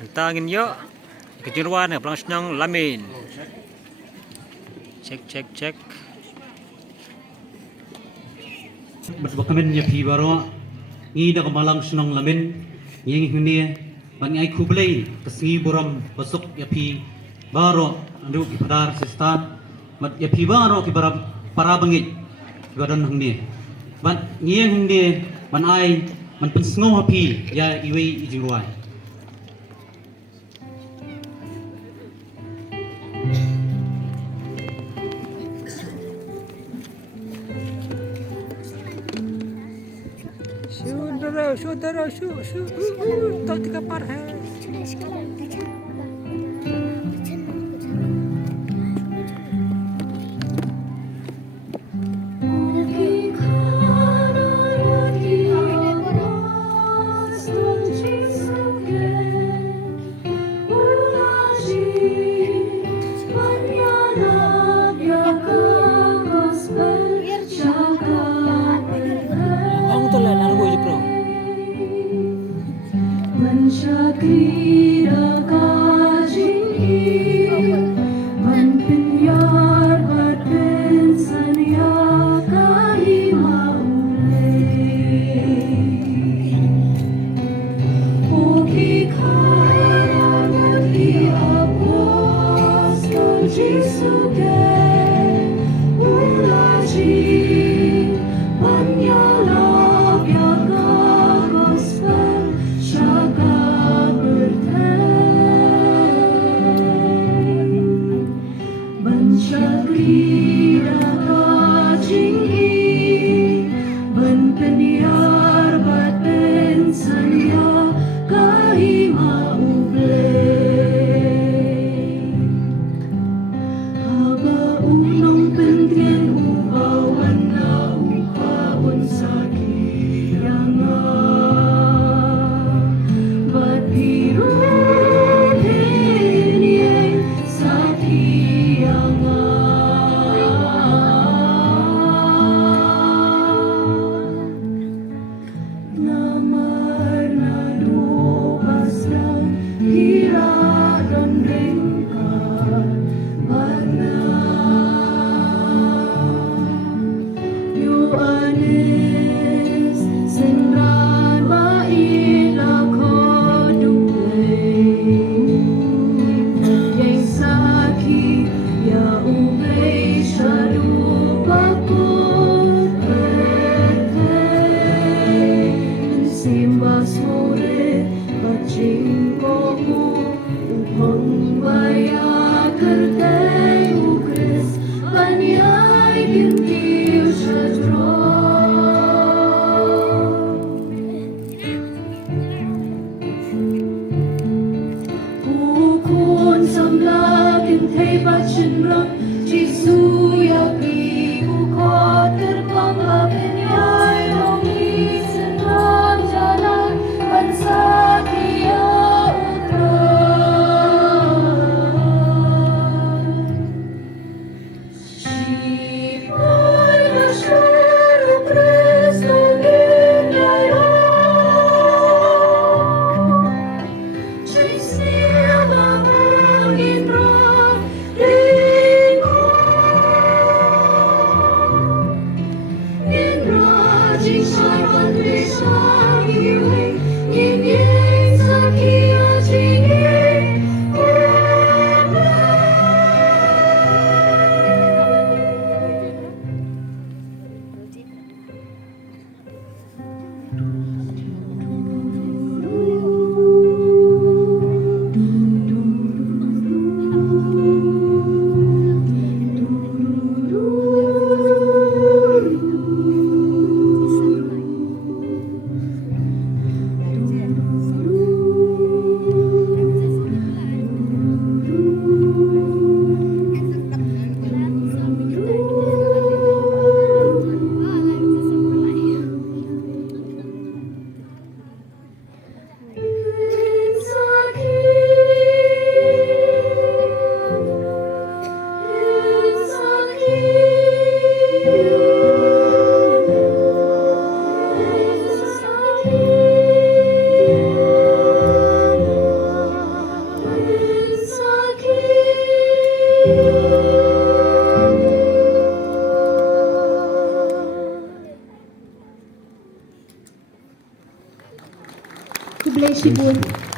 Antangin yo. Kejuruan ya, pelang senang lamin. Cek. Berbakan ya pi baro ngi da kamalang senang lamin ngi hindi ban ai kublai kasngi buram pasuk ya pi baro andu ki padar sistan mat ya pi baro ki baram para bangit badan hindi ban ngi hindi ban ai man pensngo hapi ya iwe ijuruan. Saudara, tak tiga parhe. Kublai Shibun.